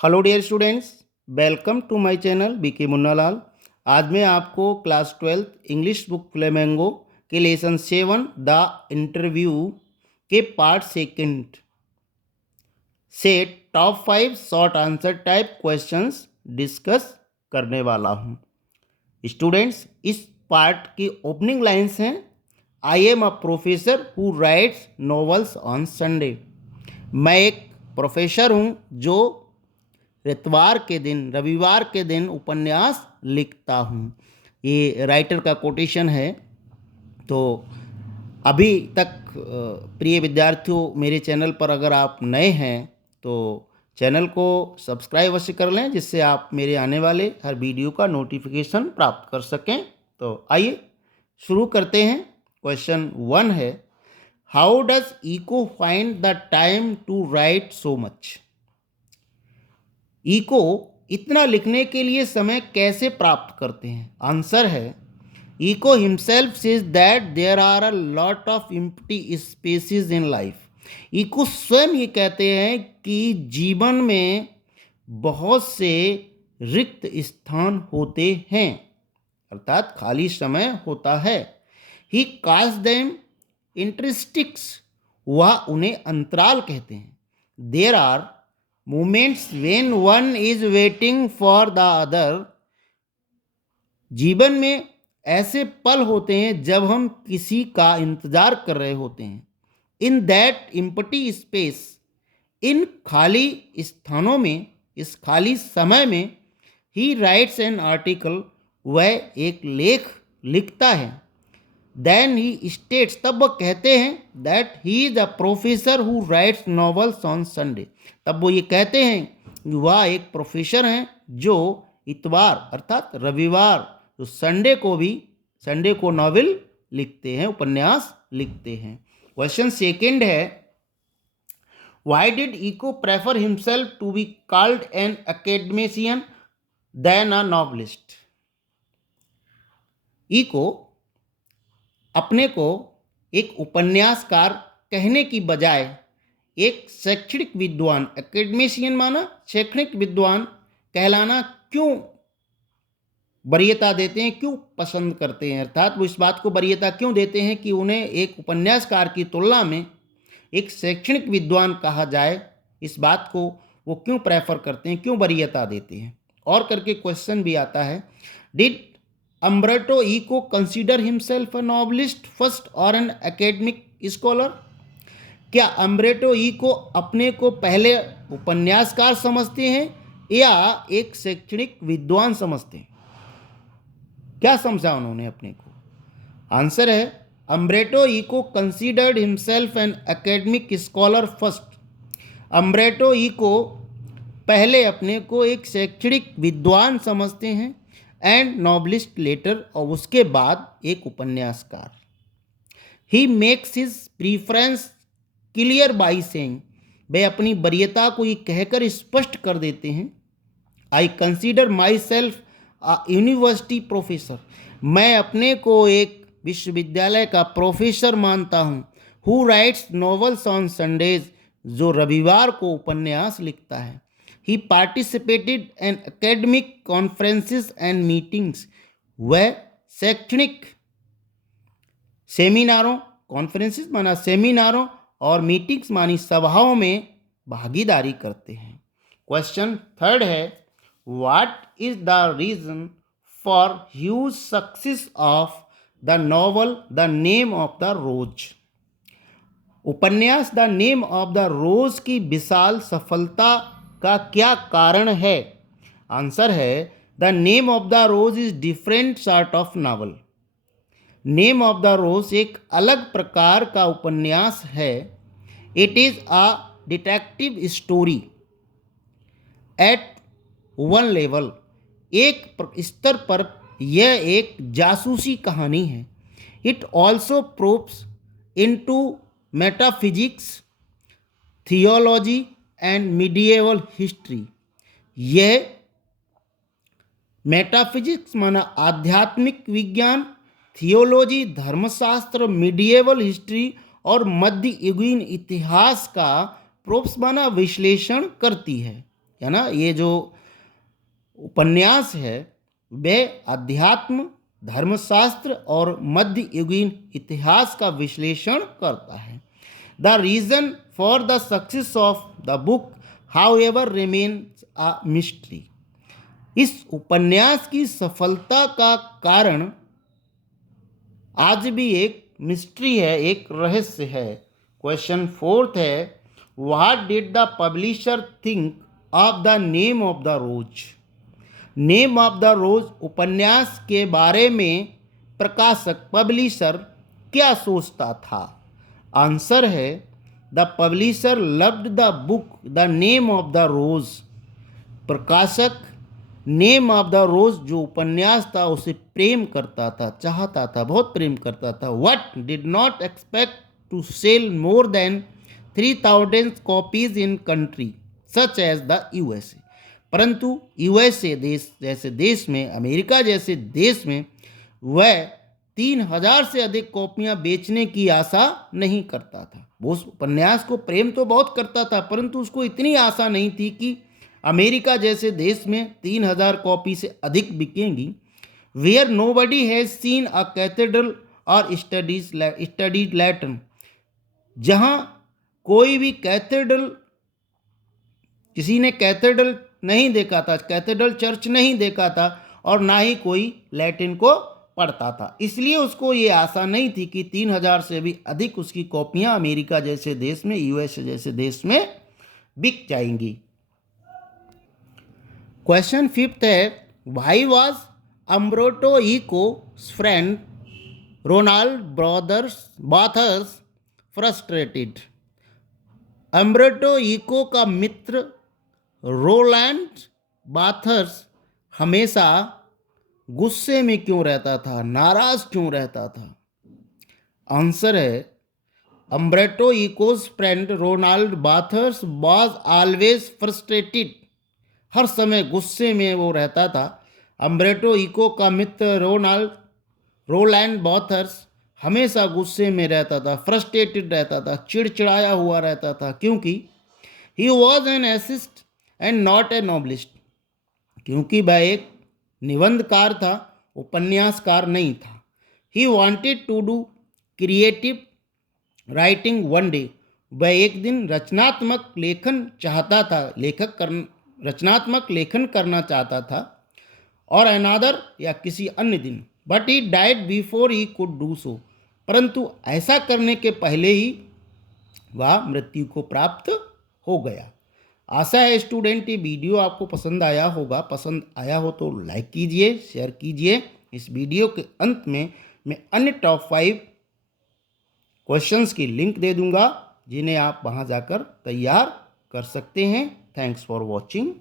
Hello dear students, welcome to my channel BK Munnalal. आज मैं आपको क्लास 12 इंग्लिश बुक फ्लेमेंगो के लेसन 7 द इंटरव्यू के पार्ट सेकंड से top 5 short answer type questions discuss करने वाला हूं। स्टूडेंट्स, इस पार्ट की ओपनिंग लाइन्स हैं, I am a professor who writes novels on Sunday. मैं एक प्रोफेसर हूं जो रविवार के दिन उपन्यास लिखता हूँ। ये राइटर का कोटेशन है। तो अभी तक प्रिय विद्यार्थियों, मेरे चैनल पर अगर आप नए हैं तो चैनल को सब्सक्राइब अवश्य कर लें, जिससे आप मेरे आने वाले हर वीडियो का नोटिफिकेशन प्राप्त कर सकें। तो आइए शुरू करते हैं। क्वेश्चन 1 है, how does Eco find the time to write so much? Eco इतना लिखने के लिए समय कैसे प्राप्त करते हैं? आंसर है, Eco himself says that there are a lot of empty spaces in life. Eco स्वयं ये कहते हैं कि जीवन में बहुत से रिक्त स्थान होते हैं, अर्थात खाली समय होता है। ही कॉल्स देम इंटरस्टिक्स, वह उन्हें अंतराल कहते हैं। There are moments when one is waiting for the other। जीवन में ऐसे पल होते हैं जब हम किसी का इंतजार कर रहे होते हैं। इन दैट एम्प्टी स्पेस, इन खाली स्थानों में, इस खाली समय में, ही राइट्स एन आर्टिकल, वह एक लेख लिखता है। देन ही स्टेट्स, तब वह कहते हैं, that he is a professor who writes novels on Sunday. तब वो ये कहते हैं कि वह एक प्रोफेसर हैं जो इतवार अर्थात रविवार, तो संडे को नॉवेल लिखते हैं, उपन्यास लिखते हैं। क्वेश्चन सेकंड है, why did Eco prefer himself to be called an academician than a novelist? Eco अपने को एक उपन्यासकार कहने की बजाय एक शैक्षणिक विद्वान, एकेडमिशियन माना शैक्षणिक विद्वान, कहलाना क्यों वरीयता देते हैं, क्यों पसंद करते हैं? अर्थात वो इस बात को वरीयता क्यों देते हैं कि उन्हें एक उपन्यासकार की तुलना में एक शैक्षणिक विद्वान कहा जाए? इस बात को वो क्यों प्रेफर करते हैं, क्यों वरीयता देते हैं? और करके क्वेश्चन भी आता है, did Umberto Eco consider himself a novelist first or an academic scholar? क्या अम्ब्रेटो ईको अपने को पहले उपन्यासकार समझते हैं या एक शैक्षणिक विद्वान समझते हैं? क्या समझा उन्होंने अपने को? आंसर है, Umberto Eco considered himself an academic scholar first. Umberto Eco पहले अपने को एक शैक्षणिक विद्वान समझते हैं, एंड नॉवलिस्ट लेटर, और उसके बाद एक उपन्यासकार। He makes his preference clear by saying, वे अपनी वरीयता को ये कहकर स्पष्ट कर देते हैं, I consider myself a university professor, मैं अपने को एक विश्वविद्यालय का प्रोफेसर मानता हूँ। Who writes novels on Sundays, जो रविवार को उपन्यास लिखता है। He participated in academic conferences and meetings, वह शैक्षणिक सेमिनारों, कॉन्फ्रेंसेस माना सेमिनारों, और मीटिंग्स मानी सभाओं में भागीदारी करते हैं। क्वेश्चन थर्ड है, what is the reason for huge success of the novel the name of the rose? उपन्यास the name of the rose की विशाल सफलता का क्या कारण है? आंसर है, the name of the rose is different sort of novel. Name of the rose एक अलग प्रकार का उपन्यास है। It is a detective story at one level, एक स्तर पर यह एक जासूसी कहानी है। It also probes into metaphysics, theology and medieval history. यह मेटाफिजिक्स माना आध्यात्मिक विज्ञान, थियोलॉजी धर्मशास्त्र, मीडिएवल हिस्ट्री और मध्य युगीन इतिहास का प्रोप्स माना विश्लेषण करती है। या ना ये जो उपन्यास है वह अध्यात्म, धर्मशास्त्र और मध्य युगीन इतिहास का विश्लेषण करता है। The reason for the success of the book however remains a mystery. इस उपन्यास की सफलता का कारण आज भी एक मिस्ट्री है, एक रहस्य है। क्वेश्चन फोर्थ है, what did the publisher think of the name of the rose. Name of the rose उपन्यास के बारे में प्रकाशक पब्लिशर क्या सोचता था। आंसर है, the publisher loved the book the name of the rose. प्रकाशक नेम ऑफ द रोज जो उपन्यास था उसे प्रेम करता था, चाहता था, बहुत प्रेम करता था। What did not expect to sell more than 3000 copies in country such as the USA. परंतु यूएसए देश जैसे देश में, अमेरिका जैसे देश में वह 3000 से अधिक कॉपियां बेचने की आशा नहीं करता था। वो उस उपन्यास को प्रेम तो बहुत करता था, परंतु उसको इतनी आशा नहीं थी कि अमेरिका जैसे देश में 3000 कॉपी से अधिक बिकेंगी। Where nobody has seen a cathedral or studied Latin. जहाँ कोई भी कैथेड्रल, किसी ने कैथेड्रल नहीं देखा था, कैथेड्रल चर्च नहीं देखा था, और ना ही कोई लैटिन को पढ़ता था। इसलिए उसको ये आशा नहीं थी कि 3000 से भी अधिक उसकी कॉपियाँ अमेरिका जैसे देश में, यूएसए जैसे देश में बिक जाएंगी। क्वेश्चन फिफ्थ है, why was Umberto Eco's friend Roland Barthes frustrated. Umberto Eco का मित्र रोलैंड बाथर्स हमेशा गुस्से में क्यों रहता था, नाराज क्यों रहता था। आंसर है, Umberto Eco's friend Roland Barthes was always frustrated. हर समय गुस्से में वो रहता था। अम्ब्रोटो इको का मित्र रोलैंड बाथर्स हमेशा गुस्से में रहता था, फ्रस्ट्रेटेड रहता था, चिड़चिड़ाया हुआ रहता था, क्योंकि he was an essayist and not a novelist. क्योंकि वह एक निबंधकार था, उपन्यासकार नहीं था। He wanted to do creative writing one day. वह एक दिन रचनात्मक लेखन चाहता था, रचनात्मक लेखन करना चाहता था, और अनादर या किसी अन्य दिन, but he died before he could do so. परंतु ऐसा करने के पहले ही वह मृत्यु को प्राप्त हो गया। आशा है स्टूडेंट ये वीडियो आपको पसंद आया होगा। पसंद आया हो तो लाइक कीजिए, शेयर कीजिए। इस वीडियो के अंत में मैं अन्य टॉप 5 क्वेश्चंस की लिंक दे दूंगा, जिन्हें आप वहां जाकर तैयार कर सकते हैं। Thanks for watching.